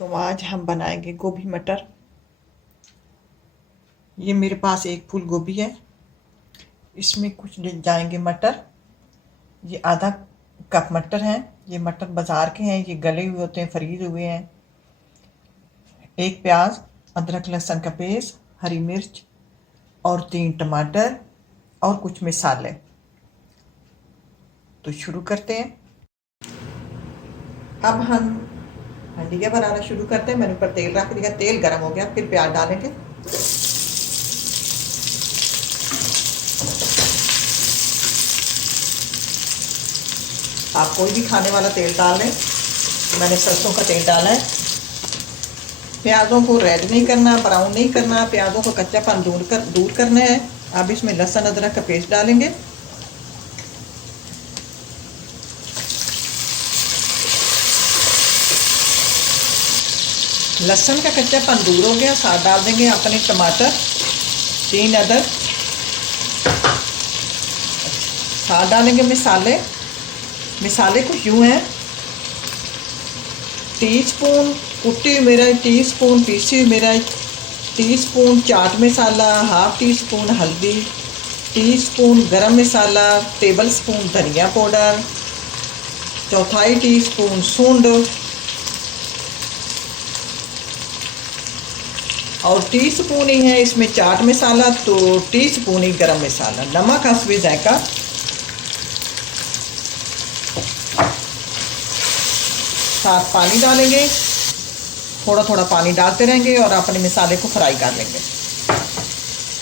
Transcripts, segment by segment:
तो आज हम बनाएंगे गोभी मटर। ये मेरे पास एक फूल गोभी है, इसमें कुछ जाएंगे मटर। ये आधा कप मटर हैं। ये मटर बाजार के हैं, ये गले हुए होते हैं, फ्रीज हुए हैं। एक प्याज, अदरक लहसुन का पेस्ट, हरी मिर्च और 3 टमाटर और कुछ मसाले। तो शुरू करते हैं। अब हम हंडिया बनाना शुरू करते हैं। मैंने ऊपर तेल रख दिया, तेल गर्म हो गया, फिर प्याज डालेंगे। आप कोई भी खाने वाला तेल डाल लें, मैंने सरसों का तेल डाला है। प्याज़ों को रेड नहीं करना, ब्राउन नहीं करना, प्याज़ों को कच्चापन दूर करना है। अब इसमें लहसुन अदरक का पेस्ट डालेंगे। लहसुन का कच्चापन दूर हो गया, साथ डाल देंगे अपने टमाटर 3 अदर। साथ डालेंगे मसाले। मसाले कुछ यूँ हैं: टीस्पून कुटी हुई मिर्च, टीस्पून पीसी हुई मिर्च, teaspoon chaat masala, half tea spoon हल्दी, टीस्पून गरम मसाला, टेबल स्पून धनिया पाउडर, चौथाई टीस्पून सूंड और टीस्पून ही है इसमें चाट मसाला, तो टीस्पून ही गरम मसाला। नमक हस्बे जायका। साथ पानी डालेंगे, थोड़ा थोड़ा पानी डालते रहेंगे और अपने मसाले को फ्राई कर लेंगे।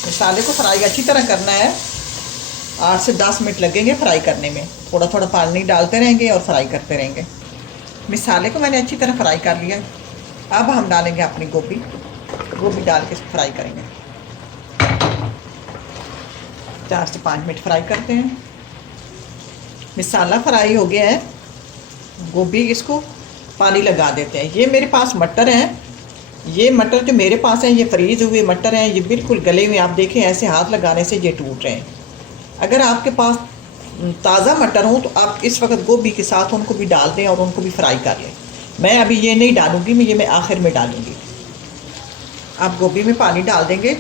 मसाले को फ्राई अच्छी तरह करना है, 8 से 10 मिनट लगेंगे फ्राई करने में। थोड़ा थोड़ा पानी डालते रहेंगे और फ्राई करते रहेंगे। मसाले को मैंने अच्छी तरह फ्राई कर लिया। अब हम डालेंगे अपनी गोभी। गोभी डाल के फ्राई करेंगे। 4 से 5 मिनट फ्राई करते हैं। मसाला फ्राई हो गया है, गोभी इसको पानी लगा देते हैं। ये मेरे पास मटर हैं। ये मटर जो मेरे पास हैं ये फ्रीज हुए मटर हैं, ये बिल्कुल गले हुए। आप देखें ऐसे हाथ लगाने से ये टूट रहे हैं। अगर आपके पास ताज़ा मटर हो तो आप इस वक्त गोभी के साथ उनको भी डाल दें और उनको भी फ्राई कर लें। मैं अभी ये नहीं डालूंगी, मैं आखिर में डालूंगी। आप गोभी में पानी डाल देंगे।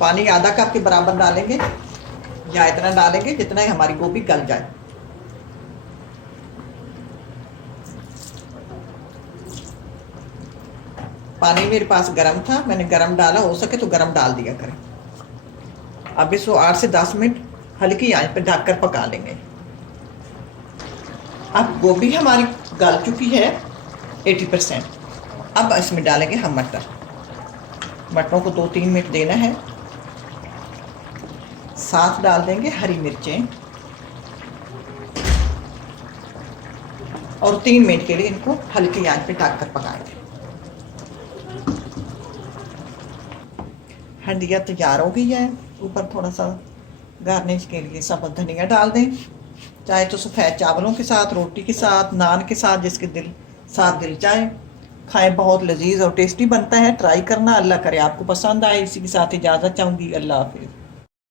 पानी आधा कप के बराबर डालेंगे या इतना डालेंगे जितना ही हमारी गोभी गल जाए। पानी मेरे पास गर्म था, मैंने गर्म डाला, हो सके तो गर्म डाल दिया करें। अब इसको 8 से 10 मिनट हल्की आंच पर ढककर पका लेंगे। अब गोभी हमारी गल चुकी है 80%। अब इसमें डालेंगे हम मटर। मटरों को 2-3 मिनट देना है। साथ डाल देंगे हरी मिर्चें और 3 मिनट के लिए इनको हल्की आंच पे ढककर पकाएंगे। हंडिया तैयार हो गई है। ऊपर थोड़ा सा गार्निश के लिए साबुत धनिया डाल दें। चाहे तो सफ़ेद चावलों के साथ, रोटी के साथ, नान के साथ, जिसके दिल चाहे खाएं। बहुत लजीज और टेस्टी बनता है, ट्राई करना। अल्लाह करे आपको पसंद आए। इसी के साथ इजाज़त चाहूँगी। अल्लाह हाफिज़।